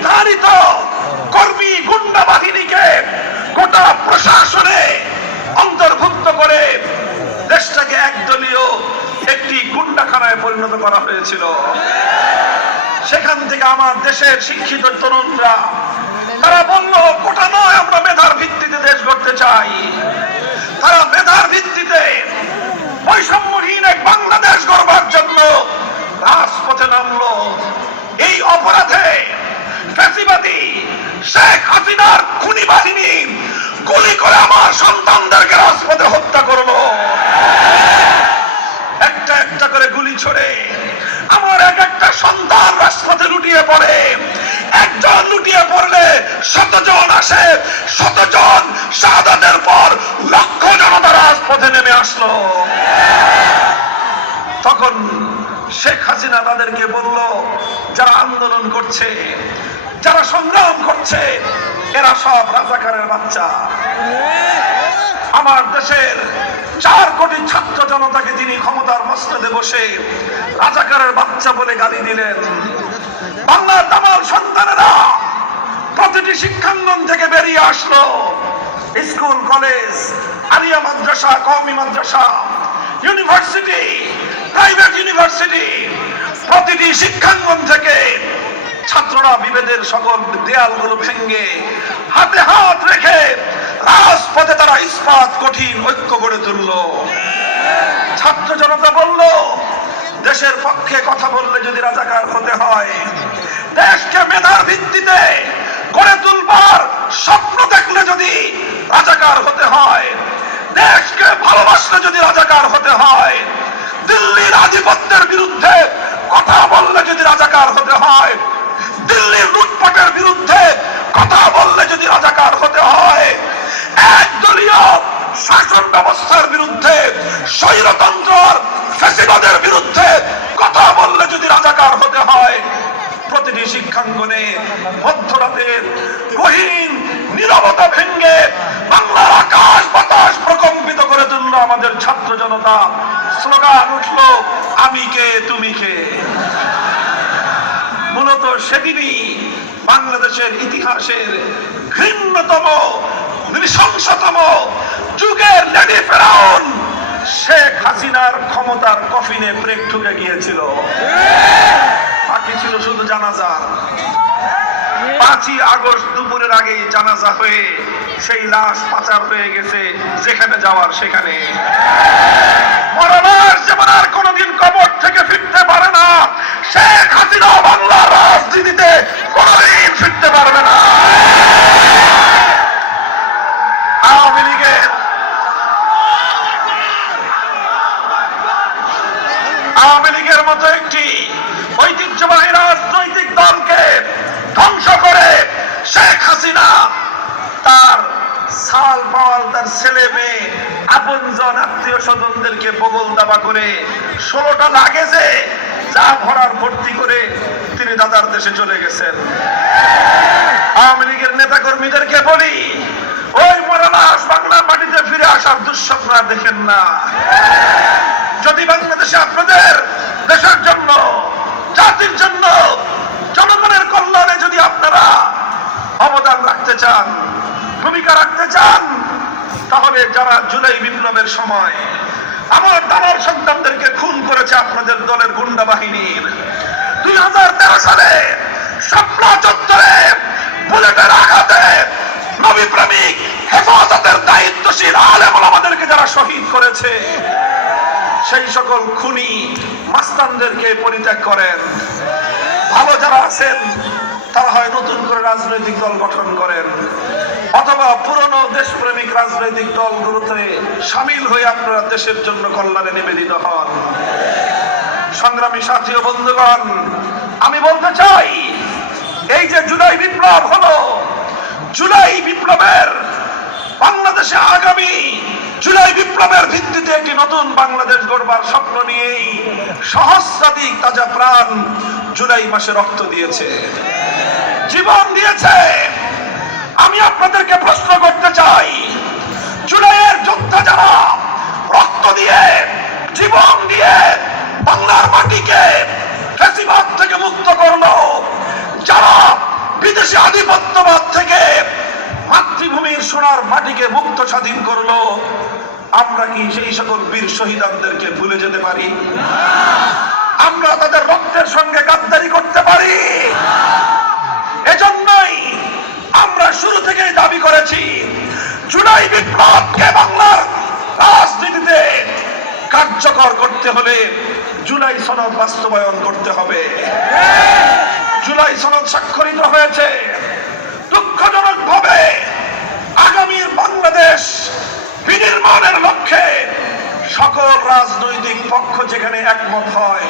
নির্ধারিত কর্মী গুন্ডা বাহিনীকে গোটা প্রশাসনে অন্তর্ভুক্ত করে দেশটাকে একদলীয় একটি গুন্ডাখানায় পরিণত করা হয়েছিল। সেখান থেকে আমার দেশের শিক্ষিত তরুণরা, তারা বলল কোটা নয়, আমরা মেধার ভিত্তিতে দেশ গড়তে চাই। তারা মেধার ভিত্তিতে বৈষম্যহীন এক বাংলাদেশ গড়বার জন্য রাজপথে নামলো। এই অপরাধে ফ্যাসিবাদী, শেখ হাসিনার খুনি বাহিনী গুলি করে আমার সন্তানদেরকে রাজপথে হত্যা করল। একটা একটা করে গুলি ছড়ে আমার এক একটা সন্তান রাজপথে লুটিয়ে পড়ে। একজন লুটিয়ে পড়লে শতজন আসে, শতজন শাহাদাতের পর লক্ষ জনতা রাজপথে নেমে আসলো। তখন শেখ হাসিনা তাদেরকে বলল, যারা আন্দোলন করছে যারা সংগ্রাম করছে, এরা সব রাজাকারের বাচ্চা। আমার দেশের চার কোটি ছাত্র জনতাকে তিনি ক্ষমতার মস্তদে বসে রাজাকারের বাচ্চা বলে গালি দিলেন, বাংলার তামাল সন্তানেরা প্রতিটি শিক্ষাঙ্গন থেকে বেরিয়ে আসলো। স্কুল, কলেজ, আলিয়া মাদ্রাসা, কওমি মাদ্রাসা, ইউনিভার্সিটি, প্রাইভেট ইউনিভার্সিটি, প্রতিটি শিক্ষাঙ্গন থেকে ছাত্ররা বিভেদের সকল দেয়ালগুলো ভেঙ্গে হাতে হাত রেখে রাজপথে তারা ইস্পাত কঠিন ঐক্য গড়ে তুলল। ছাত্র জনতা বলল, দেশের পক্ষে কথা বললে যদি রাজাকার হতে হয়, দেশকে মেধার ভিত্তিতে গড়ে তুলবার স্বপ্ন দেখলে যদি রাজাকার হতে হয়, দেশকে ভালোবাসলে যদি রাজাকার হতে হয়, দিল্লির আধিপত্যের বিরুদ্ধে কথা বললে যদি রাজাকার হতে হয় দিল্লির লুটপাটের বিরুদ্ধে কথা বললে যদি রাজাকার হতে হয় একদলীয় শাসন ব্যবস্থার বিরুদ্ধে, স্বৈরতন্ত্র ফ্যাসিবাদের বিরুদ্ধে কথা বললে যদি রাজাকার হতে হয়, প্রতিটি শিক্ষাঙ্গনে মধ্যরাতের গহীন নীরবতা ভেঙ্গে বাংলার আকাশ বাতাস প্রকম্পিত করে তুললো আমাদের ছাত্র জনতা। স্লোগান উঠল, আমি কে, তুমি কে? মূলত সেদিনই বাংলাদেশের ইতিহাসের ঘৃণ্যতম, নৃশংসতম যুগের লেডি ফেরাউন শেখ হাসিনার ক্ষমতার কফিনে ব্রেক ঢুকে গিয়েছিল। বাকি ছিল শুধু জানাজা। পাঁচই আগস্ট দুপুরের আগেই জানাজা হয়ে সেই লাশ পাচার হয়ে গেছে যেখানে যাওয়ার সেখানে। মরণার যেমন আর কোনোদিন কবর থেকে ফিরতে পারে না। শেখ হাসিনা রাজনীতিতে কোনোদিন ফিরতে পারবে না। আওয়ামী লীগের আওয়ামী লীগের মতো একটি ঐতিহ্যবাহী রাজনৈতিক দলকে ধ্বংস করে শেখ হাসিনা, তার সাল পাওয়াল তার ছেলে মেয়ে, আপনজন আত্মীয় স্বজনদেরকে বগল দাবা করে ষোলোটা লাগেজে যা ভরার ভর্তি করে তিনি দাদার দেশে চলে গেছেন। আওয়ামী নেতা কর্মীদেরকে বলি, ওই মরালাস বাংলার মাটিতে ফিরে আসার দুঃস্বপ্ন দেখেন না। যদি বাংলাদেশে আপনাদের দেশের জন্য, জাতির জন্য, জনগণের কল্যাণে যদি আপনারা অবদান রাখতে চান, ভূমিকা রাখতে চান, তাহলে যারা জুলাই বিপ্লবের সময় আমার দামার সন্তানদেরকে খুন করেছে আপনাদের দলের গুন্ডা বাহিনীর হাজার তেরো সালে শাপলা চত্বরে বুলেটের আঘাতে নবী প্রেমিক হেফাজতের দায়িত্বশীল আলেম আমাদেরকে যারা শহীদ করেছে, সেই সকল খুনি মাস্তানদেরকে পরিত্যাগ করেন। ভালো যারা আছেন, তারা হয় নতুন করে রাজনৈতিক দল গঠন করেন। অথবা পুরনো দেশপ্রেমিক রাজনৈতিক দলগুলোতে সামিল হয়ে আপনারা দেশের জন্য কল্যাণে নিবেদিত হন। সংগ্রামী সাথী বন্ধুগণ আমি বলতে চাই, এই যে জুলাই বিপ্লব হলো, জুলাই বিপ্লবের বাংলাদেশে আগামী জুলাই বিপ্লবের ভিত্তিতে একটি নতুন বাংলাদেশ গড়বার স্বপ্ন নিয়েই সহস্রাধিক তাজা প্রাণ জুলাই মাসে রক্ত দিয়েছে। জীবন দিয়েছে। আমি আপনাদেরকে প্রশ্ন করতে চাই, জুলাইয়ের যোদ্ধা যারা রক্ত দিয়ে, জীবন দিয়ে, বাংলার মাটিকে ফেসিবাদ থেকে মুক্ত করল। যারা বিদেশি আধিপত্যবাদ থেকে মাতৃভূমির সোনার মাটিকে মুক্ত স্বাধীন করল, আমরা কি সেই সকল বীর শহীদানদেরকে ভুলে যেতে পারি? আমরা তাদের রক্তের সঙ্গে গাদ্দারি করতে পারি? এজন্যই আমরা শুরু থেকেই দাবি করেছি, জুলাই বিপ্লবকে বাংলার রাজনীতিতে কার্যকর করতে হলে জুলাই সনদ বাস্তবায়ন করতে হবে। জুলাই সনদ স্বাক্ষরিত হয়েছে। দুঃখজনক ভাবে আগামীর বাংলাদেশ বিনির্মাণের লক্ষ্যে সকল রাজনৈতিক পক্ষ যেখানে একমত হয়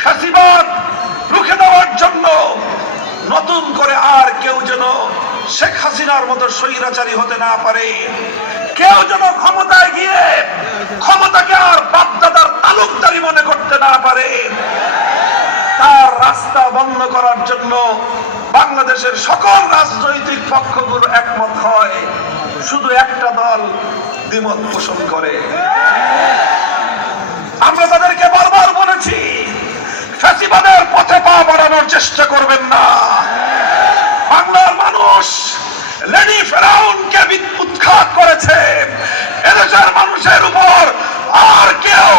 ফাঁসিবাদ রুখে দেওয়ার জন্য নতুন করে আর কেউ যেন শেখ হাসিনার মতো স্বৈরাচারী হতে না পারে। কেউ যেন ক্ষমতায় গিয়ে ক্ষমতাকে আর করতে না পারে। তার রাস্তা বন্ধ করার জন্য বাংলাদেশের সকল রাজনৈতিক পক্ষগুলো একমত হয়। শুধু একটা দল দ্বিমত পোষণ করে। আমরা তাদেরকে বারবার বলেছি, ফ্যাসিবাদের পথে পা বাড়ানোর চেষ্টা করবেন না। বাংলার মানুষ লেডি ফেরাউনকে উৎখাত করেছে। এদেশের মানুষের উপর আর কেউ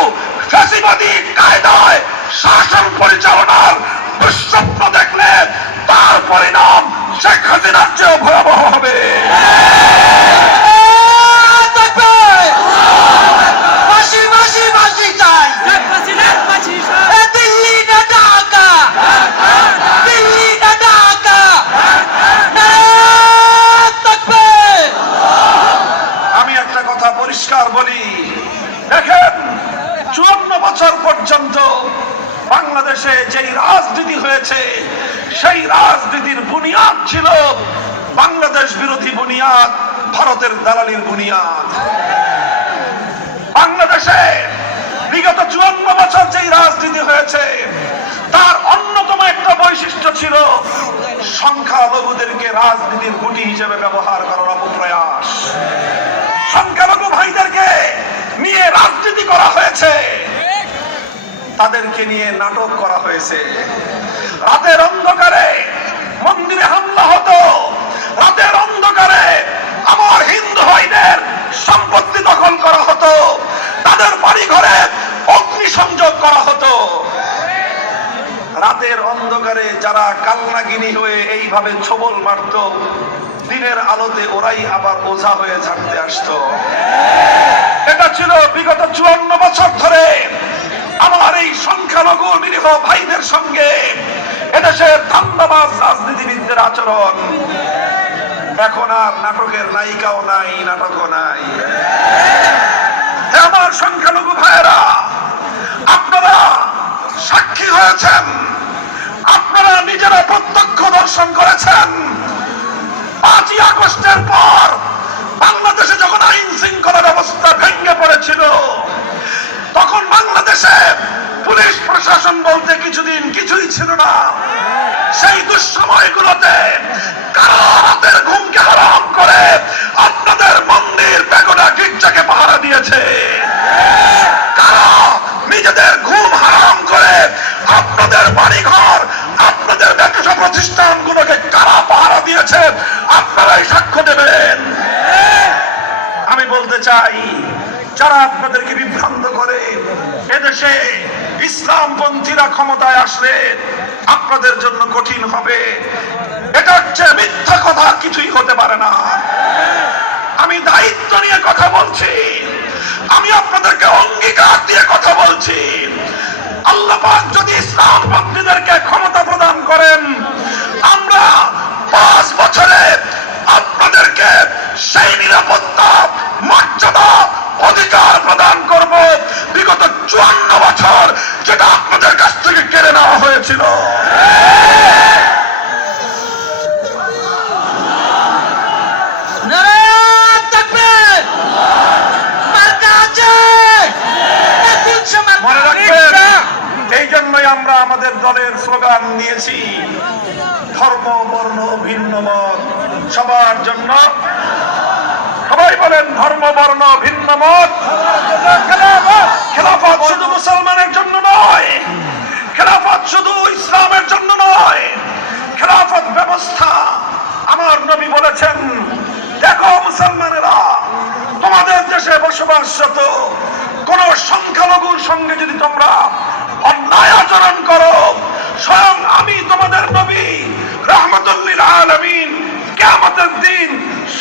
ফ্যাসিবাদী কায়দায় শাসন পরিচালনার দুঃস্বপ্ন দেখলে তার পরিণাম শেখ হাসিনার চেয়েও ভয়াবহ হবে ফাঁসি ফাঁসি ফাঁসি চাই শেখ হাসিনার ফাঁসি চাই। এ দিল্লি না ঢাকা দিল্লি না ঢাকা নারায়ণ তাকবীর আমি একটা কথা পরিষ্কার বলি দেখেন চুয়ান্ন বছর পর্যন্ত বাংলাদেশে যেই রাজনীতি হয়েছে সেই রাজনীতির বুনিয়াদ ছিল বাংলাদেশ বিরোধী বুনিয়াদ ভারতের দালালির বুনিয়াদ বাংলাদেশে বিগত চুয়ান্ন বছর যেই রাজনীতি হয়েছে, তার অন্যতম একটা বৈশিষ্ট্য ছিল সংখ্যালঘুদেরকে রাজনীতির গুটি হিসেবে ব্যবহার করার অপপ্রয়াস। সংখ্যালঘু ভাইদেরকে নিয়ে রাজনীতি করা হয়েছে। তাদেরকে নিয়ে নাটক করা হয়েছে। রাতের অন্ধকারে মন্দিরে হামলা হতো। রাতের অন্ধকারে আমার হিন্দু ভাইদের সম্পত্তি দখল করা হতো। তাদের বাড়ি ঘরে অগ্নি সংযোগ করা হতো। রাতের অন্ধকারে যারা কালনাগিনী হয়ে এইভাবে ছবল মারত, দিনের আলোতে ওরাই আবার ওঝা হয়ে ঝাড়তে আসতো। এটা ছিল বিগত চুয়ান্ন বছর ধরে আমার এই সংখ্যালঘু নিরীহ ভাইদের সঙ্গে এদেশের ধান্দাবাজ রাজনীতিবিদদের আচরণ। এখন আর নাটকের নায়িকাও নাই, নাটকও নাই। আমার সংখ্যালঘু ভাইয়েরা আপনারা সাক্ষী হয়েছেন। আপনারা নিজেরা প্রত্যক্ষ দর্শন করেছেন। পাঁচই আগস্টের পর বাংলাদেশে যখন আইন শৃঙ্খলা ব্যবস্থা ভেঙে পড়েছিল, তখন বাংলাদেশে পুলিশ প্রশাসন বলতে কিছুদিন কিছুই ছিল না। সেই দুঃসময়গুলোতে কারা রাতের ঘুমকে হারাম করে যেটা আপনাদের কাছ থেকে কেড়ে নেওয়া হয়েছিল। আমরা আমাদের দলের স্লোগান নিয়েছি ধর্ম বর্ণ ভিন্ন মত সবার জন্য। সবাই বলেন ধর্ম বর্ণ ভিন্ন মত। খেলাফত শুধু মুসলমানের জন্য নয়। খেলাফত শুধু ইসলামের জন্য নয়। খেলাফত ব্যবস্থা আমার নবী বলেছেন, দেখো মুসলমানেরা, তোমাদের দেশে বসবাসরত কোন সংখ্যালঘুর সঙ্গে যদি তোমরা অন্যায় আচরণ করো, স্বয়ং আমি তোমাদের নবী, রহমতুল্লিল আলমিন কেমতের দিন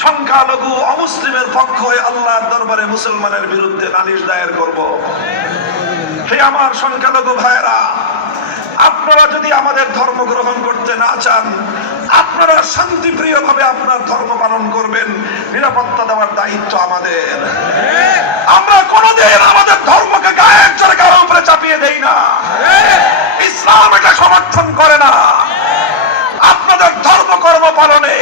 সংখ্যালঘু অমুসলিমের পক্ষ হয়ে আল্লাহর দরবারে মুসলমানের বিরুদ্ধে নালিশ দায়ের করব। হে আমার সংখ্যালঘু ভাইয়েরা, আপনারা যদি আমাদের ধর্ম গ্রহণ করতে না চান, আপনারা শান্তিপ্রিয় ভাবে আপনার ধর্ম পালন করবেন। নিরাপত্তা দেওয়ার দায়িত্ব আমাদের। আমরা কোনোদিন আমাদের ধর্মকে গায়ের চড়ে কারও উপরে চাপিয়ে দেই না। ইসলাম এটা সমর্থন করে না আপনাদের ধর্ম কর্ম পালনে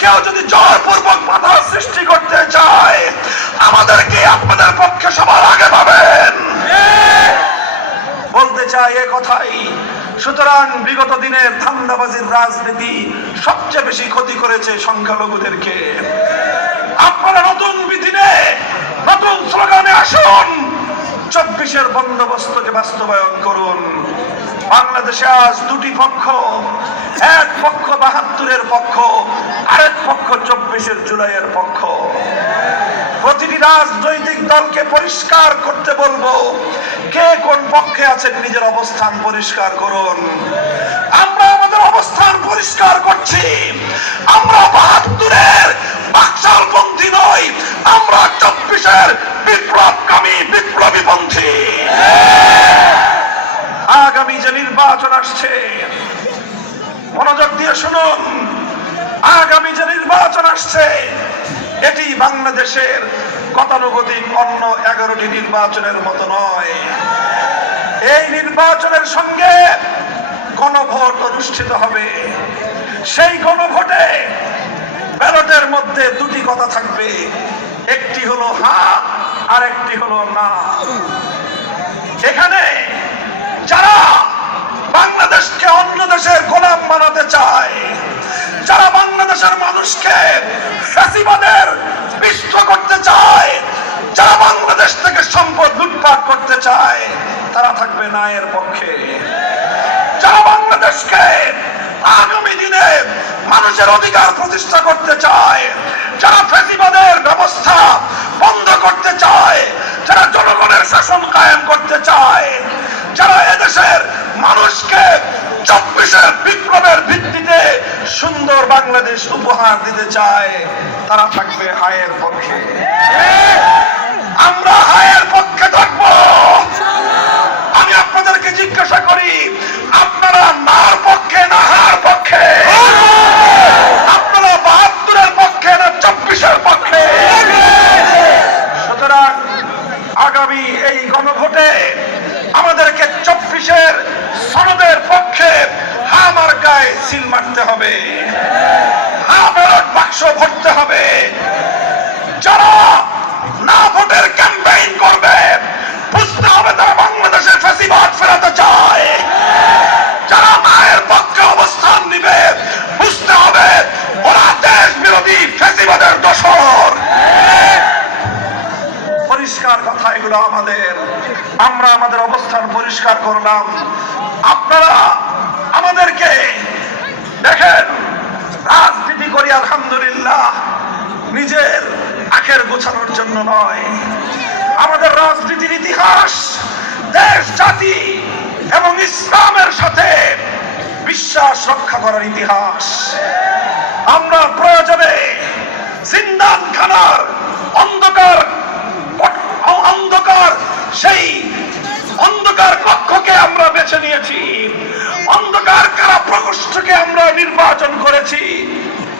কেউ যদি জয়পূর্বক বাধা সৃষ্টি করতে চায়, আমাদেরকে আপনাদের পক্ষে সবার আগে পাবেন। বলতে চাই এ কথাই, সুতরাং বিগত দিনের ধান্দাবাজির রাজনীতি সবচেয়ে বেশি ক্ষতি করেছে সংখ্যালঘুদেরকে। আপনারা নতুন দিনে নতুন স্লোগানে আসুন। চব্বিশের বন্দোবস্তকে বাস্তবায়ন করুন। বাংলাদেশে আজ দুটি পক্ষ, এক পক্ষ বাহাত্তরের পক্ষ আরেক পক্ষ চব্বিশের জুলাইয়ের পক্ষ। প্রতিটি রাজনৈতিক দলকে পরিষ্কার করতে বলব, কে কোন পক্ষে আছেন নিজের অবস্থান পরিষ্কার করুন। আমরা আমাদের অবস্থান পরিষ্কার করছি। আমরা বাহাত্তরের বাকশালপন্থী নই, আমরা চব্বিশের বিপ্লবকামী বিপ্লবী পন্থী আগামী যে নির্বাচন আসছে, মনোযোগ দিয়ে শুনুন। আগামী যে নির্বাচন আসছে, এটি বাংলাদেশের গতানুগতিক অন্য এগারোটি নির্বাচনের মতো নয়। এই নির্বাচনের সঙ্গে গণভোট অনুষ্ঠিত হবে। সেই গণভোটে ব্যালটের মধ্যে দুটি কথা থাকবে। একটি হলো হা আর একটি হলো না। এখানে যারা বাংলাদেশকে অন্য দেশের গোলাম বানাতে চায় যারা বাংলাদেশের মানুষকে ফ্যাসিবাদের পিষ্ট করতে চায়, যারা বাংলাদেশ থেকে সম্পদ লুটপাট করতে চায়, তারা থাকবে নায়ের পক্ষে। যারা বাংলাদেশকে আগামী দিনে মানুষের অধিকার প্রতিষ্ঠা করতে চায়, যারা ফ্যাসিবাদের ব্যবস্থা বন্ধ করতে চায়, যারা জনগণের শাসন কায়েম করতে চায়, যারা এদেশের মানুষকে চব্বিশের বিপ্লবের ভিত্তিতে সুন্দর বাংলাদেশ উপহার দিতে চায় তারা থাকবে আয়ের পক্ষে। এগুলো আমাদের। আমরা আমাদের অবস্থান পরিষ্কার করলাম। আপনারা আমাদেরকে দেখেন, রাজনীতি করি আলহামদুলিল্লাহ, নিজের আখের গোছানোর জন্য নয়। আমাদের রাজনীতির ইতিহাস দেশ, জাতি এবং ইসলামের সাথে বিশ্বাস রক্ষা করার ইতিহাস। আমরা প্রয়োজনে জিন্দান খানার অন্ধকার অন্ধকার, সেই অন্ধকার কক্ষকে আমরা বেছে নিয়েছি। অন্ধকার কারা প্রকোষ্ঠকে আমরা নির্বাচন করেছি।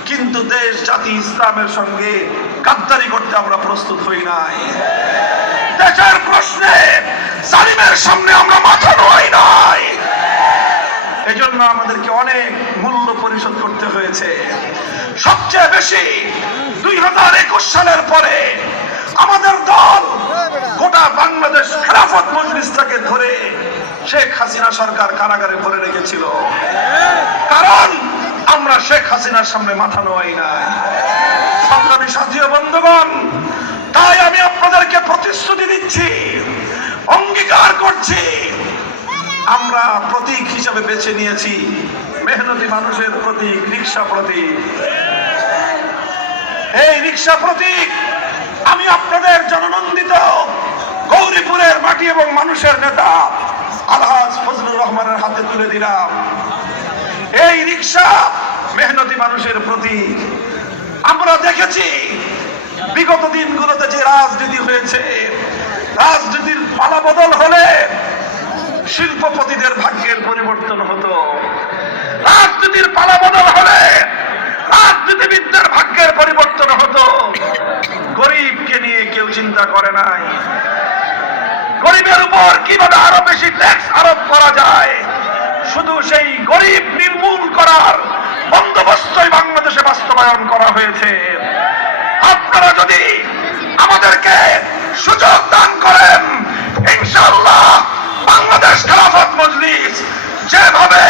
কিন্তু দেশ, জাতি, ইসলামের সঙ্গে গাদ্দারি করতে আমরা প্রস্তুত হই নাই। দেশের প্রশ্নে জালিমের সামনে আমরা মাথা নোয়াই নাই। এজন্য আমাদেরকে অনেক মূল্য পরিশোধ করতে হয়েছে। সবচেয়ে বেশি দুই হাজার একুশ সালের পরে আমাদের দল গোটা বাংলাদেশ খেলাফত মজলিসটাকে ধরে শেখ হাসিনা সরকার কারাগারে ভরে রেখেছিল। কারণ আমরা শেখ হাসিনার সামনে মাথা নোয়াই নাই। সংগ্রামী সাথী বন্ধুগণ, তাই আমি আপনাদেরকে প্রতিশ্রুতি দিচ্ছি, অঙ্গীকার করছি। আমরা প্রতীক হিসাবে বেছে নিয়েছি মেহনতি মানুষের প্রতীক রিক্সা প্রতীক। এই রিক্সা প্রতীক আমি আপনাদের জননন্দিত গৌরীপুরের মাটি এবং মানুষের নেতা আলহাজ ফজলুর রহমানের হাতে তুলে দিলাম। এই রিক্সা মেহনতি মানুষের প্রতি আমরা দেখেছি, বিগত দিনগুলোতে যে রাজনীতি হয়েছে, রাজনীতির পালাবদল হলে শিল্পপতিদের ভাগ্যের পরিবর্তন হতো। রাজনীতির পালাবদল হলে রাজনীতিবিদদের ভাগ্যের পরিবর্তন হতো। গরিবকে নিয়ে কেউ চিন্তা করে নাই। গরিবের উপর কীভাবে আরও বেশি ট্যাক্স আরোপ করা যায়? শুধু সেই গরিব নির্মূল করার বন্দোবস্তই বাংলাদেশে বাস্তবায়ন করা হয়েছে। আপনারা যদি আমাদেরকে সুযোগ দান করেন, ইনশাআল্লাহ বাংলাদেশ খেলাফত মজলিস যেভাবে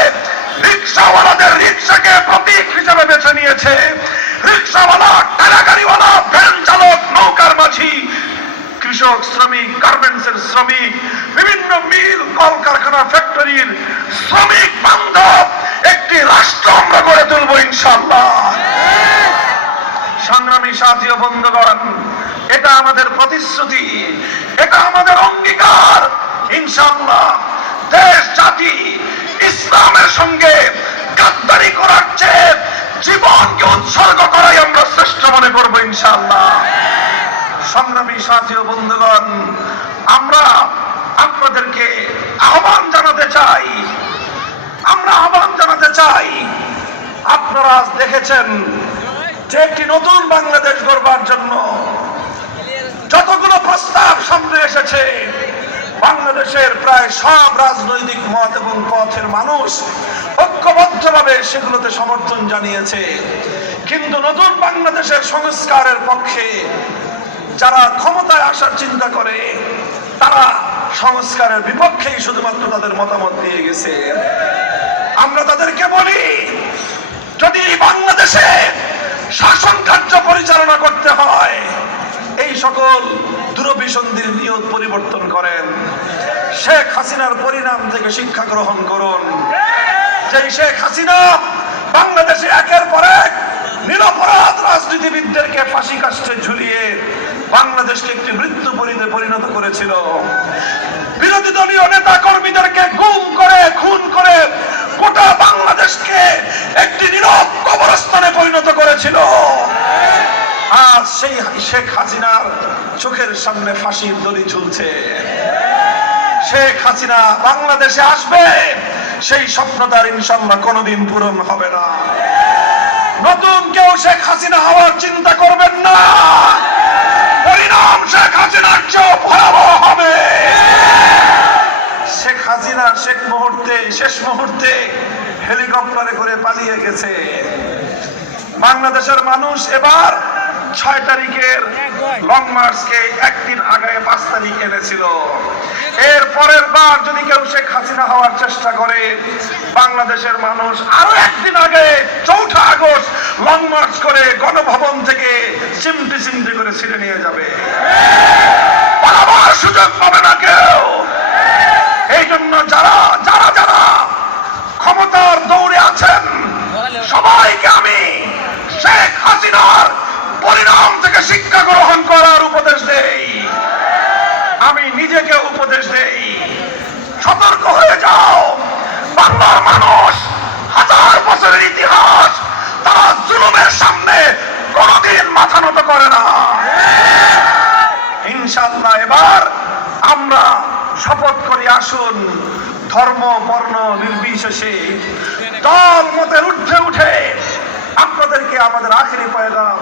রিক্সাওয়ালাদের রিক্সাকে প্রতীক হিসেবে বেছে নিয়েছে। রিক্সাওয়ালা টানাগাড়িওয়ালা ভ্যান চালক, নৌকার মাঝি, কৃষক, শ্রমিক গার্মেন্টস এর শ্রমিক, বিভিন্ন মিল, কলকারখানা, ফ্যাক্টরির শ্রমিক বান্ধব, একটি রাষ্ট্র আমরা গড়ে তুলবো ইনশাল্লাহ সংগ্রামী সাথী ও বন্ধুগণ, এটা আমাদের প্রতিশ্রুতি, এটা আমাদের অঙ্গীকার ইনশাল্লাহ দেশ ইসলামের সঙ্গে গাদ্দারি করার চেয়ে জীবনকে উৎসর্গ করাই আমরা শ্রেষ্ঠ মনে করব ইনশাল্লাহ সংগ্রামী সাথী ও বন্ধুগণ, আমরা আপনাদেরকে আহ্বান জানাতে চাই। আমরা আহ্বান জানাতে চাই, আপনারা আজ দেখেছেন যে একটি নতুন বাংলাদেশ গড়বার জন্য যতগুলো প্রস্তাব সামনে এসেছে বাংলাদেশের প্রায় সব রাজনৈতিক মত এবং পথের মানুষ ঐক্যবদ্ধভাবে সেগুলোতে সমর্থন জানিয়েছে। কিন্তু নতুন বাংলাদেশের সংস্কারের পক্ষে যারা ক্ষমতায় আসার চিন্তা করে, তারা সংস্কারের বিপক্ষেই শুধুমাত্র তাদের মতামত দিয়ে গেছে। আমরা তাদেরকে বলি, যদি বাংলাদেশে শাসন কার্য পরিচালনা করতে হয়, এই সকল দূরভিসন্ধির নিয়ত পরিবর্তন করেন। শেখ হাসিনার পরিণাম থেকে শিক্ষা গ্রহণ করুন। যেই শেখ হাসিনা বাংলাদেশে একের পর এক নিরপরাধ রাজনীতিবিদদেরকে ফাঁসি কাষ্টে ঝুলিয়ে বাংলাদেশকে একটি মৃত্যু পরিণে পরিণত করেছিল। বিরোধী দলীয় নেতা কর্মীদেরকে গুম করে, খুন করে গোটা বাংলাদেশকে একটি নীরব কবরস্থানে পরিণত করেছিল। আজ সেই শেখ হাসিনার চোখের সামনে ফাঁসির দড়ি ঝুলছে। শেখ হাসিনা বাংলাদেশে আসবে, সেই স্বপ্ন তার ইনশাল্লাহ কোনোদিন পূরণ হবে না। নতুন কেউ শেখ হাসিনা হওয়ার চিন্তা করবেন না। পরিণাম শেখ হাসিনার চেয়েও ভয়াবহ হবে। শেখ হাসিনা শেখ মুহূর্তে, শেষ মুহূর্তে হেলিকপ্টারে করে পালিয়ে গেছে। বাংলাদেশের মানুষ এবার ছয় তারিখের লং মার্চকে একদিন আগে পাঁচ তারিখ এনেছিল। এর পরের বার যদি কেউ শেখ হাসিনা হওয়ার চেষ্টা করে, বাংলাদেশের মানুষ আরও একদিন আগে চৌঠা আগস্ট লং মার্চ করে গণভবন থেকে চিমটি চিমটি করে ছিঁড়ে নিয়ে যাবে পালাবার সুযোগ পাবে না কেউ এই জন্য যারা যারা যারা ক্ষমতার দৌড়ে আছেন সবাইকে আমি শেখ হাসিনার পরিণাম থেকে শিক্ষা গ্রহণ করার উপদেশ দেই আমি নিজেকে উপদেশ দেই সতর্ক হয়ে যাও বাংলার মানুষ হাজার বছরের ইতিহাস তারা জুলুমের সামনে কোনোদিন মাথা নত করে না ইনশাল্লাহ এবার আমরা শপথ করি আসুন ধর্ম বর্ণ নির্বিশেষে দল মতের ঊর্ধ্বে উঠে আপনাদেরকে আমাদের আখেরি পয়গাম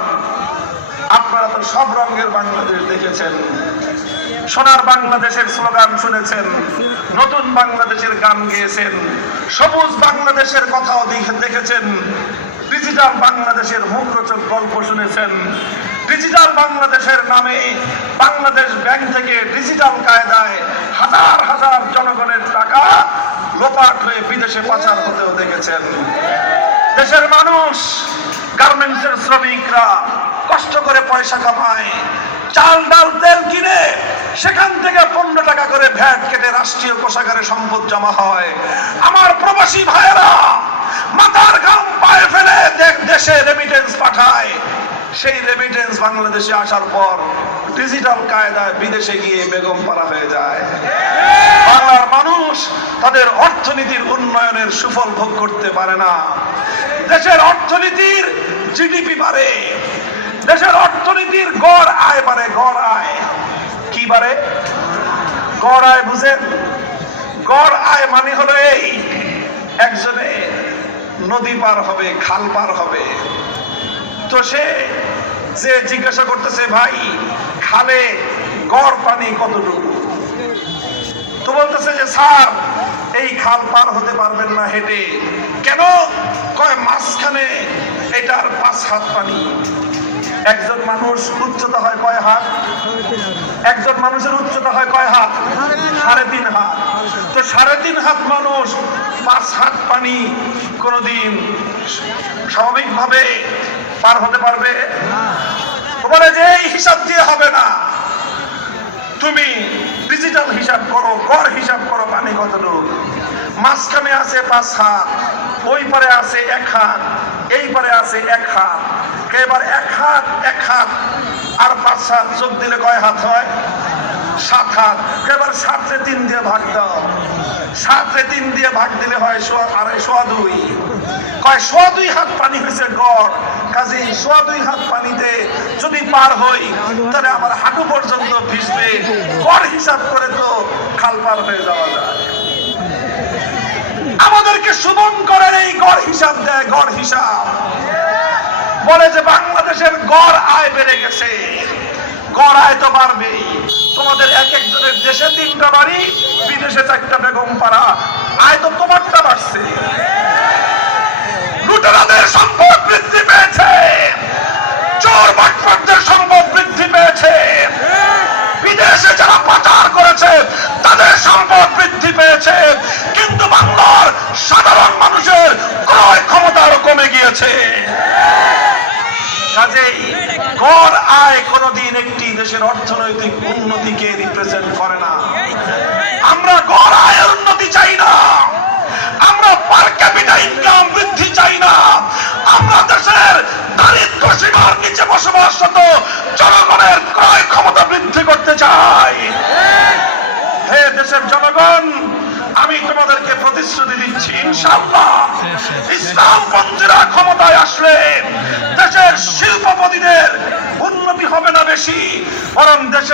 আপনারা তো সব রঙের বাংলাদেশ দেখেছেন। সোনার বাংলাদেশের স্লোগান শুনেছেন, নতুন বাংলাদেশের গান গেয়েছেন, সবুজ বাংলাদেশের কথাও দেখেছেন ডিজিটাল বাংলাদেশের মুখরোচক গল্প শুনেছেন ডিজিটাল বাংলাদেশের নামে বাংলাদেশ ব্যাংক থেকে ডিজিটাল কায়দায় হাজার হাজার জনগণের টাকা লোপাট হয়ে বিদেশে পাচার হতেও দেখেছেন। দেশের মানুষ গার্মেন্টসের শ্রমিকরা কষ্ট করে পয়সা কামায়, চাল, ডাল, তেল কিনে সেখান থেকে পনেরো টাকা করে ভ্যাট কেটে রাষ্ট্রীয় কোষাগারে সম্পদ জমা হয়। আমার প্রবাসী ভাইয়েরা, মাথার ঘাম পায়ে ফেলে দেশে রেমিটেন্স পাঠায়, সেই রেমিটেন্স বাংলাদেশে আসার পর ডিজিটাল কায়দায় বিদেশে গিয়ে বেগম পাড়া হয়ে যায়। বাংলার মানুষ তাদের অর্থনীতির উন্নয়নের সুফল ভোগ করতে পারে না। দেশের অর্থনীতির জিডিপি বাড়ে দেশের অর্থনীতির গড় আয় বাড়ে, গড় আয়। কি বাড়ে? গড় আয় বুঝেন? গড় আয় মানে হলো এই, একজনে নদী পার হবে, খাল পার হবে। তো সে যে জিজ্ঞাসা করতেছে, ভাই, খালে গড় পানি কতটুকু? তো বলতেছে যে, স্যার, এই খাল পার হতে পারবেন না হেঁটে। কেন? কয়, মাঝখানে এটার পাঁচ হাত পানি। একজন মানুষ উচ্চতা হয় কয় হাত? একজন মানুষের উচ্চতা হয় কয় হাত? সাড়ে তিন হাত। তো সাড়ে তিন হাত মানুষ, পাঁচ হাত পানি কোনোদিন স্বাভাবিকভাবে পার হতে পারবে? বলে যে হিসাব দিয়ে হবে না। তুমি ডিজিটাল হিসাব করো গড় হিসাব করো, পানি কতটুকু? মাঝখানে আছে পাঁচ হাত, ওই পারে আছে এক হাত, এই পারে আছে এক হাত। এবার এক হাত এক হাত? আর পাঁচ হাত যোগ দিলে কয় হাত হয়? সাত হাত। এবার সাতরে তিন দিয়ে ভাগ দাও? সাতরে তিন দিয়ে ভাগ দিলে হয় সোয়া আড়াই সোয়া দুই। কয়, সোয়া দুই হাত পানি হয়েছে গড়। কাজে সোয়া দুই হাত পানিতে যদি পার হই, তাহলে আমার হাঁটু পর্যন্ত ভিজবে। গড় হিসাব করে তো খাল পার হয়ে যাওয়া যায়। আমাদেরকে সুমন করেন এই গড় হিসাব দেয়, গড় হিসাব। বলে যে বাংলাদেশের গড় আয় বেড়ে গেছে। গড় আয় তো বাড়বেই। তোমাদের এক একজনের দেশে তিনটা বাড়ি, বিদেশে চারটা বেগম পাড়া। আয় তো তোমারটা বাড়ছে। লুটেরাদের সম্পদ বৃদ্ধি পেয়েছে। চোর বাটপাটদের সম্পদ বৃদ্ধি পেয়েছে। বিদেশে যারা পাচার করেছে, তাদের দেশের অর্থনৈতিক উন্নতিকে রিপ্রেজেন্ট করে না। আমরা গড় আয়ের উন্নতি চাই না। আমরা পার ক্যাপিটা ইনকাম বৃদ্ধি চাই না। আমরা দেশের দারিদ্র সীমার নিচে বসবাসরত জনগণের ক্রয় ক্ষমতা বৃদ্ধি করতে চাই। হে দেশের জনগণ আমি তোমাদেরকে প্রতিশ্রুতি দিচ্ছি ইনশাআল্লাহ। ইসলাম পন্থীরা ক্ষমতায় আসলে দেশের শিল্পপতিদের হবে না বেশি। বরং দেশের